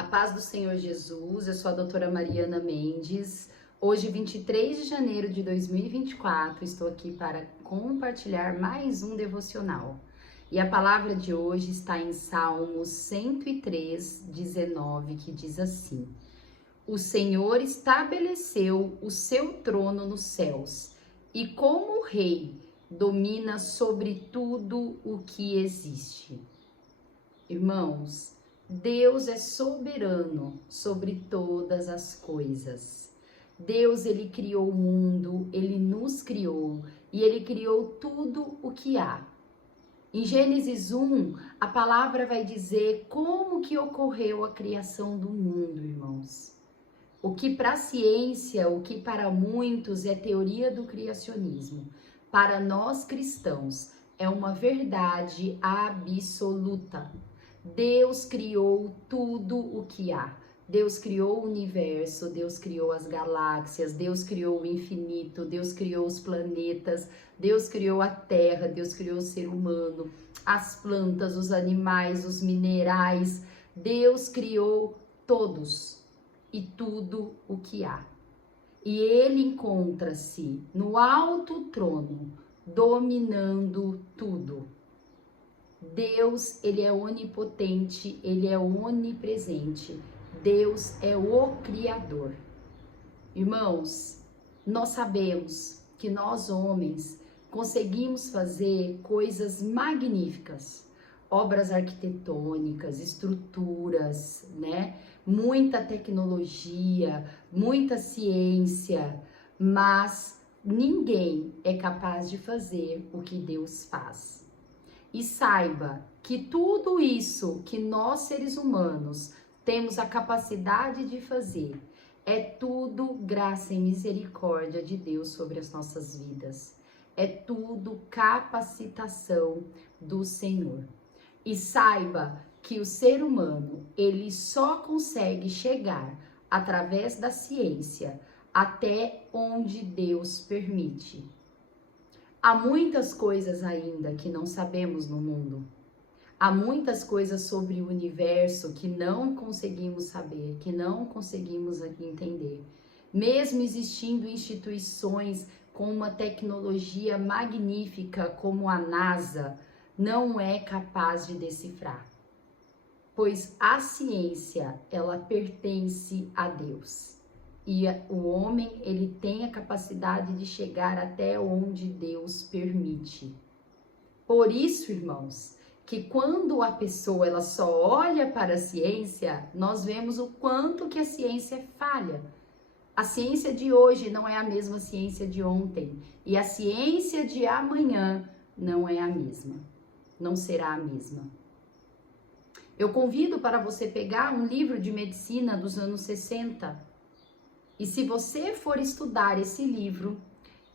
A paz do Senhor Jesus, eu sou a doutora Mariana Mendes. Hoje, 23 de janeiro de 2024, estou aqui para compartilhar mais um devocional. E a palavra de hoje está em Salmos 103, 19, que diz assim: O Senhor estabeleceu o seu trono nos céus e, como rei, domina sobre tudo o que existe. Irmãos, Deus é soberano sobre todas as coisas. Deus, ele criou o mundo, ele nos criou e ele criou tudo o que há. Em Gênesis 1, a palavra vai dizer como que ocorreu a criação do mundo, irmãos. O que para a ciência, o que para muitos é teoria do criacionismo, para nós cristãos é uma verdade absoluta. Deus criou tudo o que há. Deus criou o universo, Deus criou as galáxias, Deus criou o infinito, Deus criou os planetas, Deus criou a terra, Deus criou o ser humano, as plantas, os animais, os minerais. Deus criou todos e tudo o que há. E ele encontra-se no alto trono, dominando tudo. Deus, ele é onipotente, ele é onipresente. Deus é o Criador. Irmãos, nós sabemos que nós homens conseguimos fazer coisas magníficas, obras arquitetônicas, estruturas, né? Muita tecnologia, muita ciência, mas ninguém é capaz de fazer o que Deus faz. E saiba que tudo isso que nós seres humanos temos a capacidade de fazer é tudo graça e misericórdia de Deus sobre as nossas vidas. É tudo capacitação do Senhor. E saiba que o ser humano, ele só consegue chegar através da ciência até onde Deus permite. Há muitas coisas ainda que não sabemos no mundo. Há muitas coisas sobre o universo que não conseguimos saber, que não conseguimos entender. Mesmo existindo instituições com uma tecnologia magnífica como a NASA, não é capaz de decifrar. Pois a ciência, ela pertence a Deus. E o homem, ele tem a capacidade de chegar até onde Deus permite. Por isso, irmãos, que quando a pessoa ela só olha para a ciência, nós vemos o quanto que a ciência é falha. A ciência de hoje não é a mesma ciência de ontem. E a ciência de amanhã não é a mesma. Não será a mesma. Eu convido para você pegar um livro de medicina dos anos 60. E se você for estudar esse livro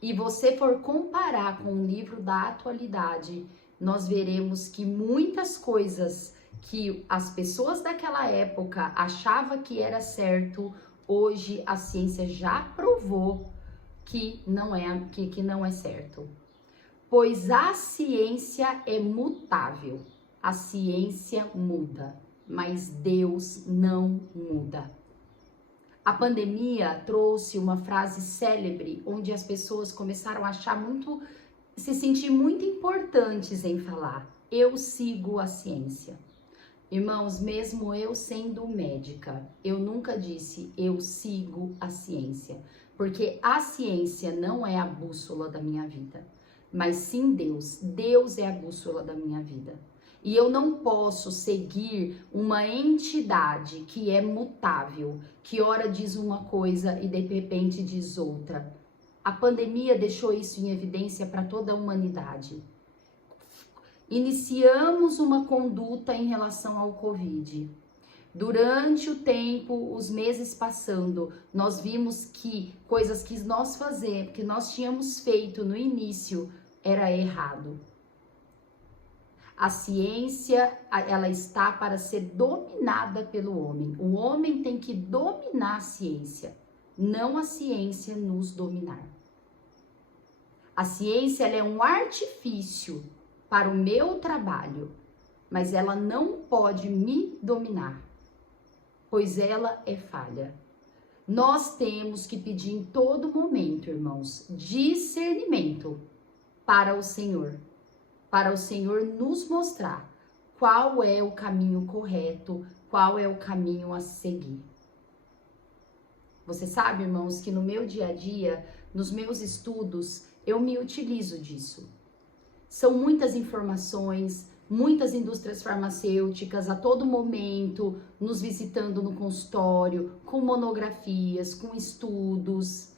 e você for comparar com um livro da atualidade, nós veremos que muitas coisas que as pessoas daquela época achavam que era certo, hoje a ciência já provou que não é certo. Pois a ciência é mutável, a ciência muda, mas Deus não muda. A pandemia trouxe uma frase célebre onde as pessoas começaram a se sentir muito importantes em falar: eu sigo a ciência. Irmãos, mesmo eu sendo médica, eu nunca disse eu sigo a ciência, porque a ciência não é a bússola da minha vida, mas sim Deus. Deus é a bússola da minha vida. E eu não posso seguir uma entidade que é mutável, que ora diz uma coisa e de repente diz outra. A pandemia deixou isso em evidência para toda a humanidade. Iniciamos uma conduta em relação ao Covid. Durante o tempo, os meses passando, nós vimos que coisas que nós tínhamos feito no início era errado. A ciência, ela está para ser dominada pelo homem. O homem tem que dominar a ciência, não a ciência nos dominar. A ciência, ela é um artifício para o meu trabalho, mas ela não pode me dominar. pois ela é falha. Nós temos que pedir em todo momento, irmãos, discernimento para o Senhor nos mostrar qual é o caminho correto, qual é o caminho a seguir. Você sabe, irmãos, que no meu dia a dia, nos meus estudos, eu me utilizo disso. São muitas informações, muitas indústrias farmacêuticas a todo momento nos visitando no consultório, com monografias, com estudos.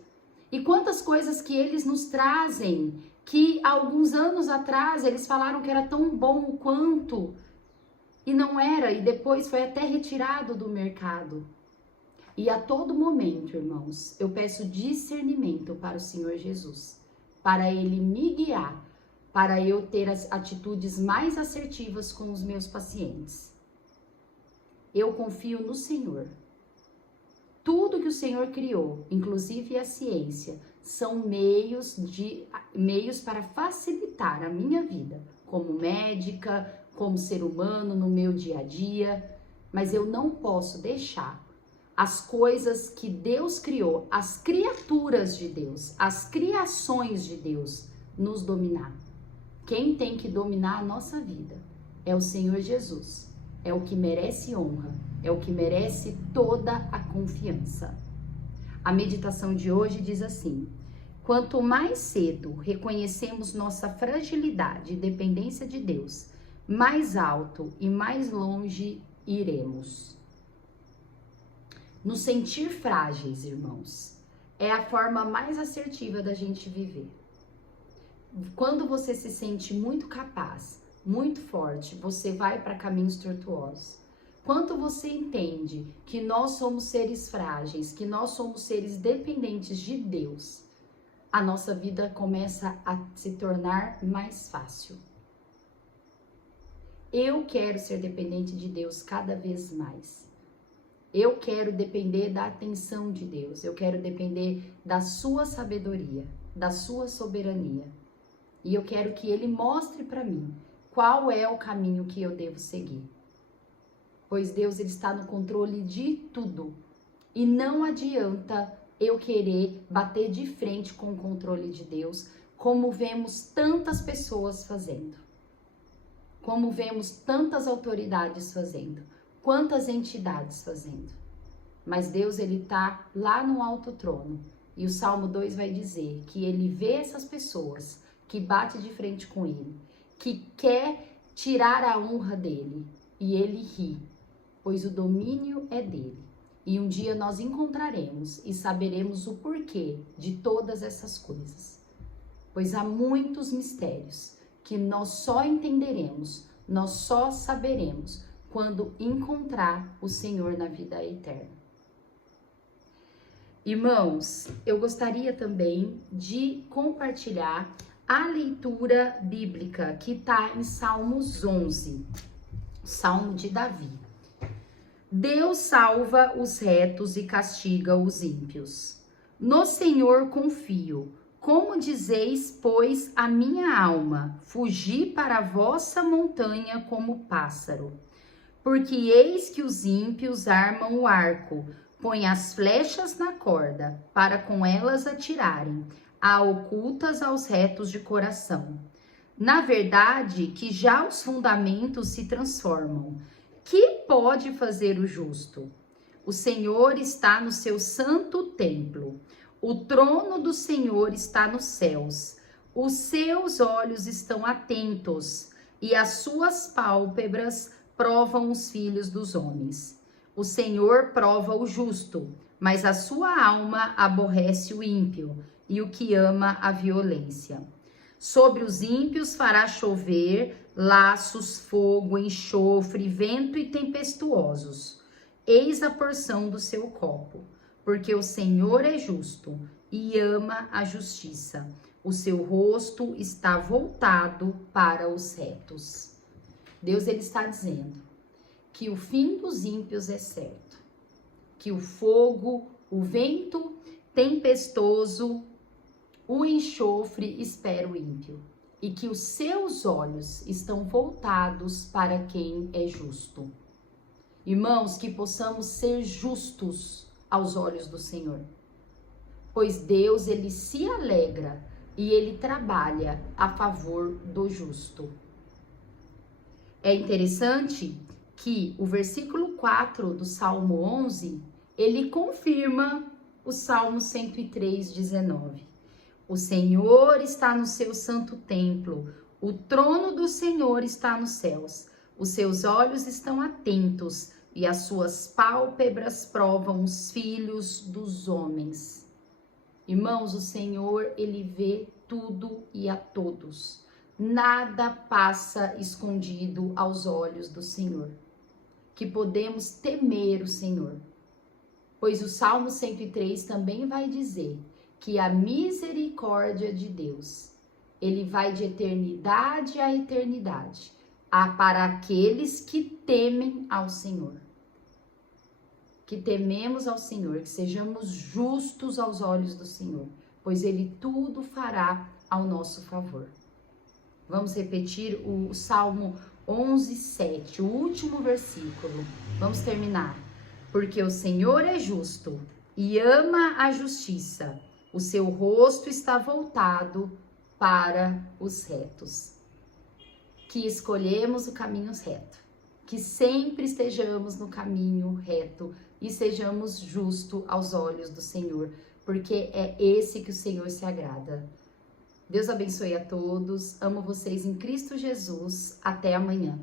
E quantas coisas que eles nos trazem, que alguns anos atrás eles falaram que era tão bom quanto, e não era, e depois foi até retirado do mercado. E a todo momento, irmãos, eu peço discernimento para o Senhor Jesus, para Ele me guiar, para eu ter as atitudes mais assertivas com os meus pacientes. Eu confio no Senhor. Tudo que o Senhor criou, inclusive a ciência, são meios para facilitar a minha vida, como médica, como ser humano, no meu dia a dia. Mas eu não posso deixar as coisas que Deus criou, as criaturas de Deus, as criações de Deus, nos dominar. Quem tem que dominar a nossa vida é o Senhor Jesus. É o que merece honra, é o que merece toda a confiança. A meditação de hoje diz assim: quanto mais cedo reconhecemos nossa fragilidade e dependência de Deus, mais alto e mais longe iremos. Nos sentir frágeis, irmãos, é a forma mais assertiva da gente viver. Quando você se sente muito capaz, muito forte, você vai para caminhos tortuosos. Quando você entende que nós somos seres frágeis, que nós somos seres dependentes de Deus, a nossa vida começa a se tornar mais fácil. Eu quero ser dependente de Deus cada vez mais. Eu quero depender da atenção de Deus. Eu quero depender da sua sabedoria, da sua soberania. E eu quero que Ele mostre para mim qual é o caminho que eu devo seguir. Pois Deus, Ele está no controle de tudo. E não adianta eu querer bater de frente com o controle de Deus, como vemos tantas pessoas fazendo. Como vemos tantas autoridades fazendo. Quantas entidades fazendo. Mas Deus, Ele está lá no alto trono. E o Salmo 2 vai dizer que Ele vê essas pessoas que bate de frente com Ele, que quer tirar a honra dele, e Ele ri, pois o domínio é dele. E um dia nós encontraremos e saberemos o porquê de todas essas coisas. Pois há muitos mistérios que nós só entenderemos, nós só saberemos quando encontrar o Senhor na vida eterna. Irmãos, eu gostaria também de compartilhar a leitura bíblica que está em Salmos 11, Salmo de Davi. Deus salva os retos e castiga os ímpios. No Senhor confio. Como dizeis, pois, a minha alma, fugi para a vossa montanha como pássaro. Porque eis que os ímpios armam o arco, põem as flechas na corda, para com elas atirarem, a ocultas aos retos de coração. Na verdade, que já os fundamentos se transformam. Que pode fazer o justo? O Senhor está no seu santo templo. O trono do Senhor está nos céus. Os seus olhos estão atentos e as suas pálpebras provam os filhos dos homens. O Senhor prova o justo, mas a sua alma aborrece o ímpio e o que ama a violência. Sobre os ímpios fará chover laços, fogo, enxofre, vento e tempestuosos. Eis a porção do seu copo, porque o Senhor é justo e ama a justiça. O seu rosto está voltado para os retos. Deus, ele está dizendo que o fim dos ímpios é certo, que o fogo, o vento tempestuoso, o enxofre espera o ímpio, e que os seus olhos estão voltados para quem é justo. Irmãos, que possamos ser justos aos olhos do Senhor. Pois Deus, ele se alegra e ele trabalha a favor do justo. É interessante que o versículo 4 do Salmo 11, ele confirma o Salmo 103, 19. O Senhor está no seu santo templo, o trono do Senhor está nos céus. Os seus olhos estão atentos e as suas pálpebras provam os filhos dos homens. Irmãos, o Senhor, ele vê tudo e a todos. Nada passa escondido aos olhos do Senhor. Que podemos temer o Senhor. Pois o Salmo 103 também vai dizer que a misericórdia de Deus, ele vai de eternidade a eternidade, para aqueles que temem ao Senhor. Que tememos ao Senhor, que sejamos justos aos olhos do Senhor, pois ele tudo fará ao nosso favor. Vamos repetir o Salmo 11, 7, o último versículo. Vamos terminar. Porque o Senhor é justo e ama a justiça. O seu rosto está voltado para os retos. Que escolhemos o caminho reto. Que sempre estejamos no caminho reto e sejamos justos aos olhos do Senhor. Porque é esse que o Senhor se agrada. Deus abençoe a todos. Amo vocês em Cristo Jesus. Até amanhã.